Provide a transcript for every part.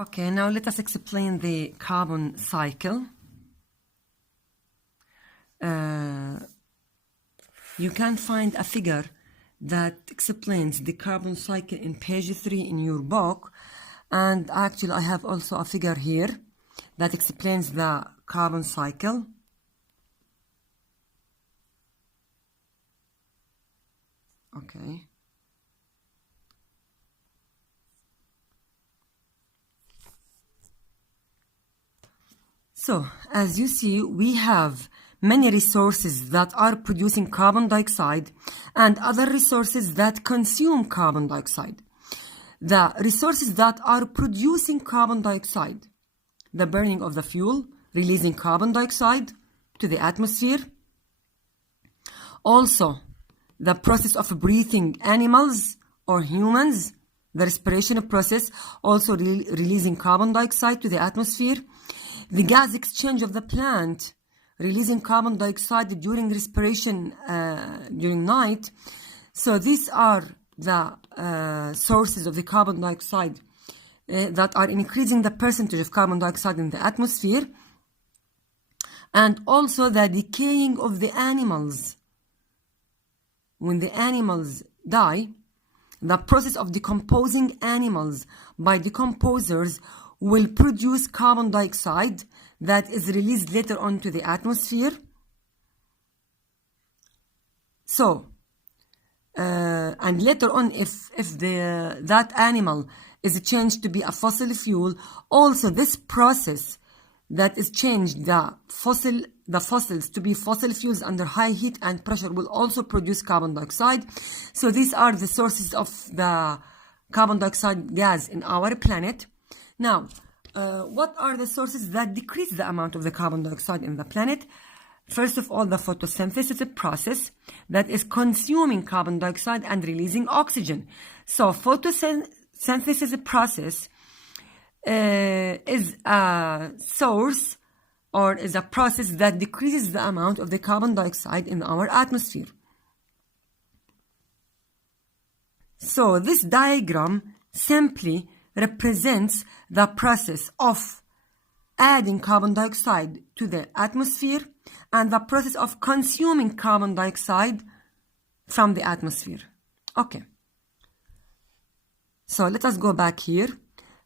Okay, now let us explain the carbon cycle. You can find a figure that explains the carbon cycle in page 3 in your book, and actually I have also a figure here that explains the carbon cycle. Okay. So, as you see, we have many resources that are producing carbon dioxide and other resources that consume carbon dioxide. The resources that are producing carbon dioxide, the burning of the fuel, releasing carbon dioxide to the atmosphere. Also, the process of breathing animals or humans, the respiration process, also releasing carbon dioxide to the atmosphere. The gas exchange of the plant, releasing carbon dioxide during respiration during night. So these are the sources of the carbon dioxide that are increasing the percentage of carbon dioxide in the atmosphere. And also the decaying of the animals. When the animals die, the process of decomposing animals by decomposers will produce carbon dioxide that is released later on to the atmosphere. So, and later on, if that animal is changed to be a fossil fuel, also this process that is changed the fossils to be fossil fuels under high heat and pressure will also produce carbon dioxide. So these are the sources of the carbon dioxide gas in our planet. Now, what are the sources that decrease the amount of the carbon dioxide in the planet? First of all, the photosynthesis process that is consuming carbon dioxide and releasing oxygen. So photosynthesis process is a source or is a process that decreases the amount of the carbon dioxide in our atmosphere. So this diagram simply represents the process of adding carbon dioxide to the atmosphere and the process of consuming carbon dioxide from the atmosphere. Okay. So let us go back here.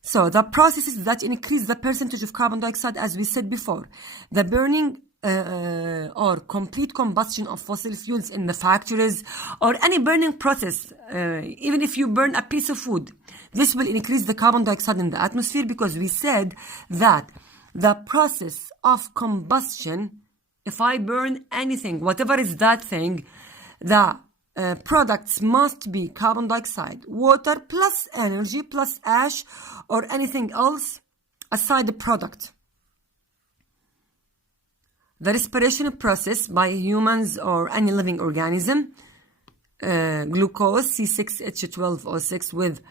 So the processes that increase the percentage of carbon dioxide, as we said before, the burning or complete combustion of fossil fuels in the factories or any burning process, even if you burn a piece of wood, this will increase the carbon dioxide in the atmosphere because we said that the process of combustion, if I burn anything, whatever is that thing, the products must be carbon dioxide, water plus energy plus ash or anything else aside the product. The respiration process by humans or any living organism, glucose, C6H12O6 with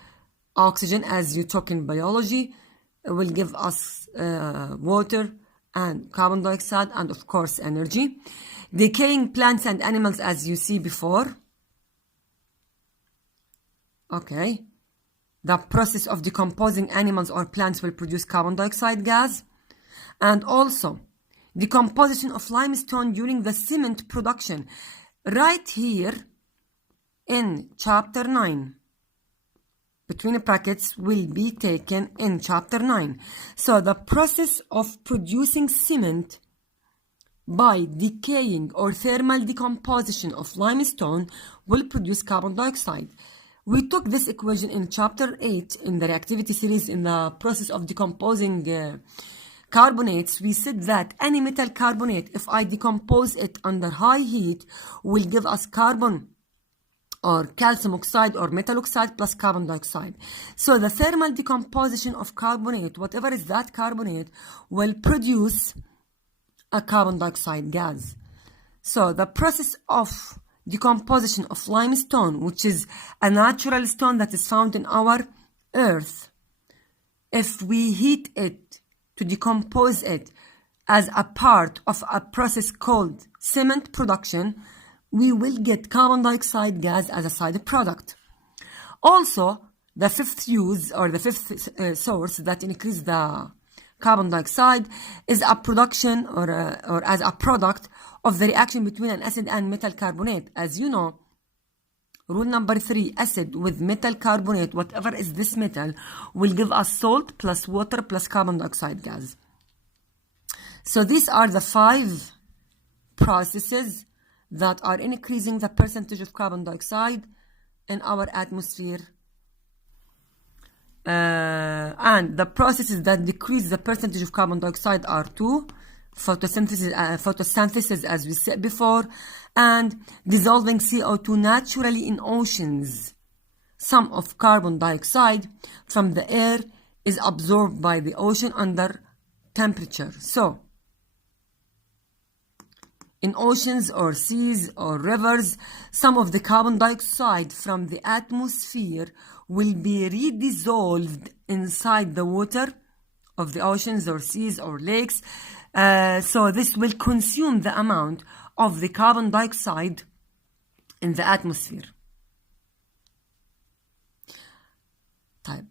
oxygen, as you talk in biology, will give us water and carbon dioxide and of course energy. Decaying plants and animals, as you see before. Okay. The process of decomposing animals or plants will produce carbon dioxide gas. And also, decomposition of limestone during the cement production. Right here in chapter 9. Between brackets will be taken in chapter 9. So the process of producing cement by decaying or thermal decomposition of limestone will produce carbon dioxide. We took this equation in chapter 8 in the reactivity series in the process of decomposing carbonates. We said that any metal carbonate, if I decompose it under high heat, will give us carbon or calcium oxide or metal oxide plus carbon dioxide. So the thermal decomposition of carbonate, whatever is that carbonate, will produce a carbon dioxide gas. So the process of decomposition of limestone, which is a natural stone that is found in our earth, if we heat it to decompose it as a part of a process called cement production, we will get carbon dioxide gas as a side product. Also, the fifth use or the fifth source that increase the carbon dioxide is a production or as a product of the reaction between an acid and metal carbonate. As you know, rule number 3, acid with metal carbonate, whatever is this metal, will give us salt plus water plus carbon dioxide gas. So these are the 5 processes that are increasing the percentage of carbon dioxide in our atmosphere. And the processes that decrease the percentage of carbon dioxide are 2: photosynthesis, as we said before, and dissolving CO2 naturally in oceans. Some of carbon dioxide from the air is absorbed by the ocean under temperature. So, in oceans or seas or rivers, some of the carbon dioxide from the atmosphere will be redissolved inside the water of the oceans or seas or lakes. So this will consume the amount of the carbon dioxide in the atmosphere. طيب.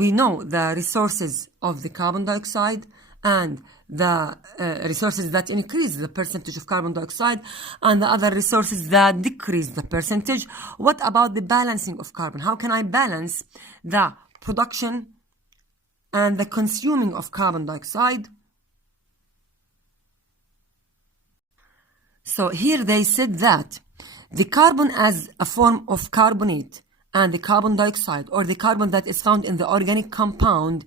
We know the resources of the carbon dioxide and the resources that increase the percentage of carbon dioxide and the other resources that decrease the percentage. What about the balancing of carbon? How can I balance the production and the consuming of carbon dioxide? So here they said that the carbon as a form of carbonate and the carbon dioxide, or the carbon that is found in the organic compound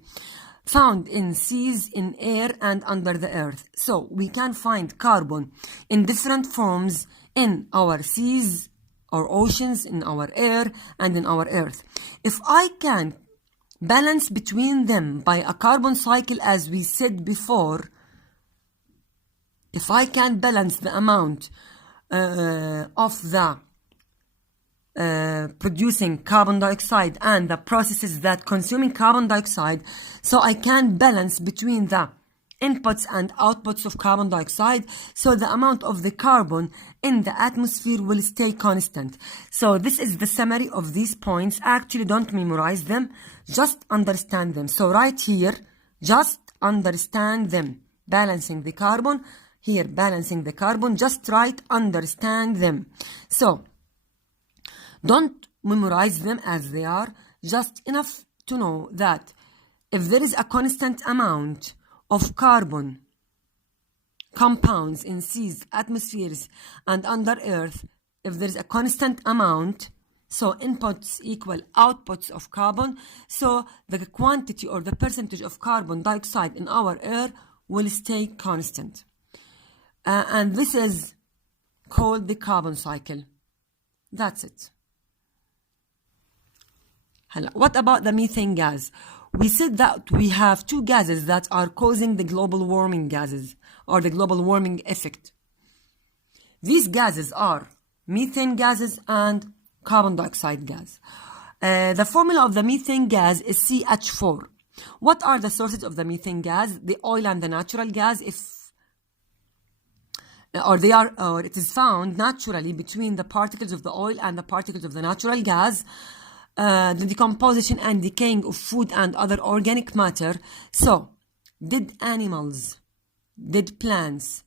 found in seas, in air, and under the earth. So we can find carbon in different forms in our seas or oceans, in our air, and in our earth. If I can balance between them by a carbon cycle, as we said before, if I can balance the amount of the producing carbon dioxide and the processes that consuming carbon dioxide, so I can balance between the inputs and outputs of carbon dioxide, so the amount of the carbon in the atmosphere will stay constant. So this is the summary of these points. Actually, don't memorize them, just understand them. So right here, just understand them. Balancing the carbon, here balancing the carbon, just write, understand them. So don't memorize them as they are, just enough to know that if there is a constant amount of carbon compounds in seas, atmospheres, and under earth, if there is a constant amount, so inputs equal outputs of carbon, so the quantity or the percentage of carbon dioxide in our air will stay constant. And this is called the carbon cycle. That's it. What about the methane gas? We said that we have 2 gases that are causing the global warming gases or the global warming effect. These gases are methane gases and carbon dioxide gas. The formula of the methane gas is ch.4. What are the sources of the methane gas? The oil and the natural gas, it is found naturally between the particles of the oil and the particles of the natural gas. The decomposition and decaying of food and other organic matter. So, dead animals, dead plants,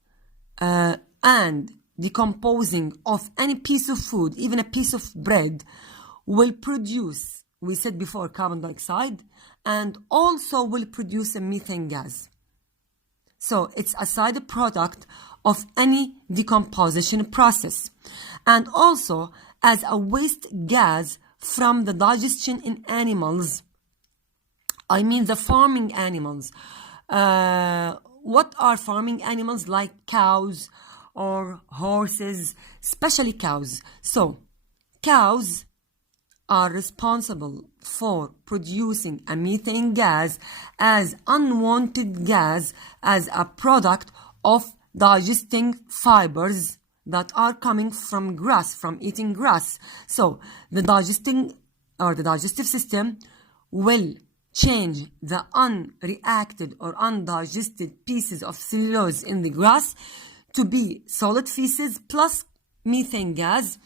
and decomposing of any piece of food, even a piece of bread, will produce, we said before, carbon dioxide, and also will produce a methane gas. So, it's a side product of any decomposition process. And also, as a waste gas from the digestion in animals, I mean the farming animals. What are farming animals? Like cows or horses, especially cows. So, cows are responsible for producing a methane gas as unwanted gas as a product of digesting fibers that are coming from grass, from eating grass. So the digestive system will change the unreacted or undigested pieces of cellulose in the grass to be solid feces plus methane gas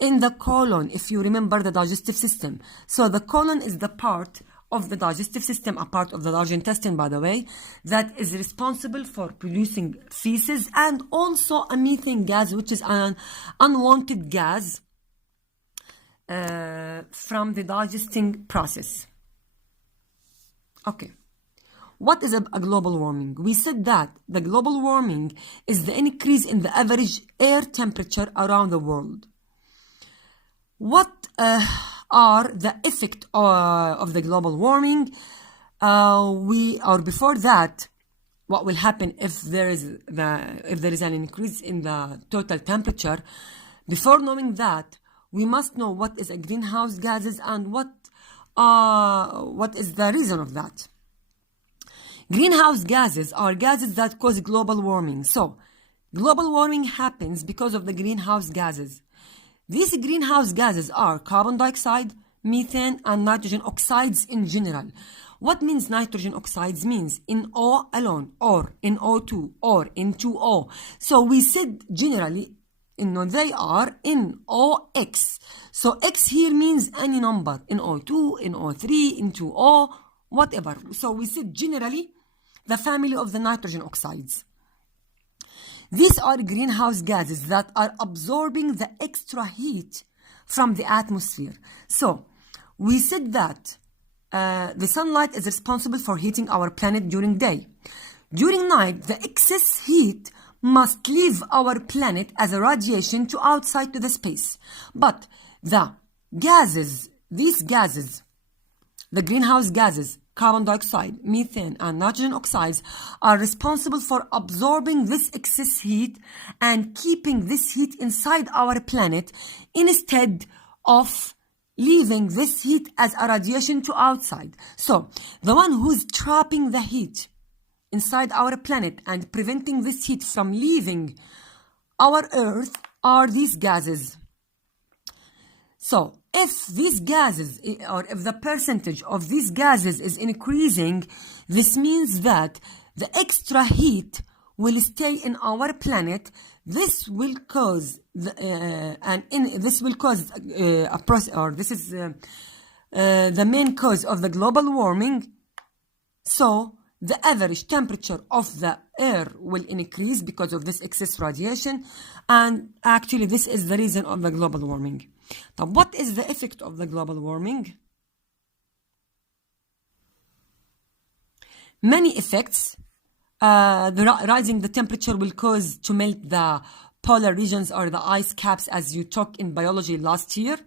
in the colon, if you remember the digestive system. So the colon is the part of the digestive system, a part of the large intestine, by the way, that is responsible for producing feces, and also a methane gas, which is an unwanted gas from the digesting process. Okay. What is a global warming? We said that the global warming is the increase in the average air temperature around the world. What are the effects of the global warming? Before that, what will happen if there is an increase in the total temperature? Before knowing that, we must know what is a greenhouse gases and what is the reason of that. Greenhouse gases are gases that cause global warming. So, global warming happens because of the greenhouse gases. These greenhouse gases are carbon dioxide, methane, and nitrogen oxides in general. What means nitrogen oxides? Means NO alone, or NO2, or N2O. So we said generally, they are NOx. So X here means any number, NO2, NO3, N2O, whatever. So we said generally the family of the nitrogen oxides. These are greenhouse gases that are absorbing the extra heat from the atmosphere. So, we said that the sunlight is responsible for heating our planet during day. During night, the excess heat must leave our planet as a radiation to outside to the space. But the gases, these gases, the greenhouse gases, carbon dioxide, methane, and nitrogen oxides are responsible for absorbing this excess heat and keeping this heat inside our planet instead of leaving this heat as a radiation to outside. So, the one who's trapping the heat inside our planet and preventing this heat from leaving our Earth are these gases. So, if these gases, or if the percentage of these gases is increasing, this means that the extra heat will stay in our planet. This will cause the main cause of the global warming. So the average temperature of the air will increase because of this excess radiation, and actually this is the reason of the global warming. Now, what is the effect of the global warming? Many effects. Rising the temperature will cause to melt the polar regions or the ice caps, as you taught in biology last year.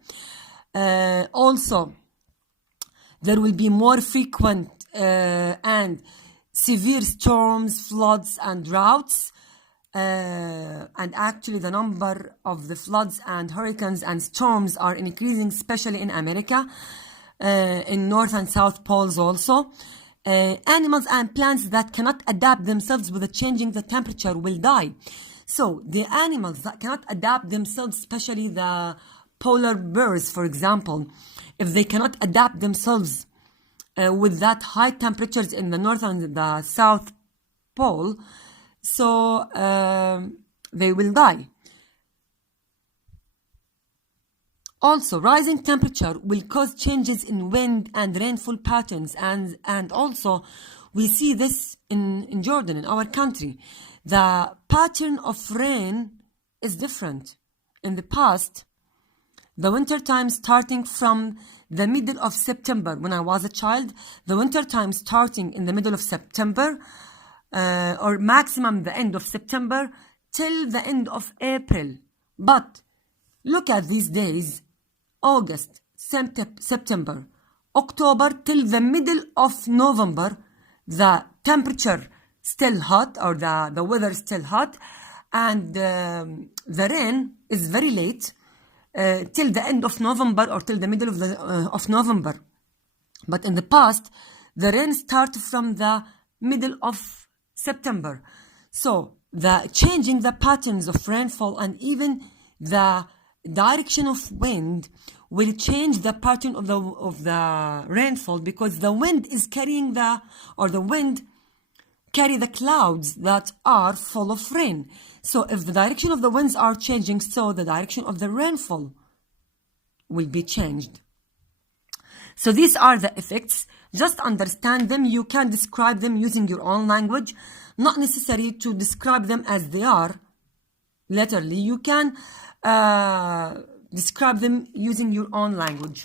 Also, there will be more frequent and severe storms, floods, and droughts. And actually the number of the floods and hurricanes and storms are increasing, especially in America, in North and South Poles also. Animals and plants that cannot adapt themselves with the changing the temperature will die. So the animals that cannot adapt themselves, especially the polar bears, for example, if they cannot adapt themselves with that high temperatures in the North and the South Pole, so they will die. Also, rising temperature will cause changes in wind and rainfall patterns, and also we see this in Jordan, in our country. The pattern of rain is different. In the past, the winter time starting from the middle of September, when I was a child, the winter time starting in the middle of September, or maximum the end of September till the end of April. But look at these days, August, September, October till the middle of November, the temperature still hot, or the weather still hot, and the rain is very late till the end of November or till the middle of November. But in the past, the rain started from the middle of September. So the changing the patterns of rainfall and even the direction of wind will change the pattern of the rainfall, because the wind carry the clouds that are full of rain. So if the direction of the winds are changing, so the direction of the rainfall will be changed. So these are the effects. Just understand them. You can describe them using your own language. Not necessary to describe them as they are. Literally, you can describe them using your own language.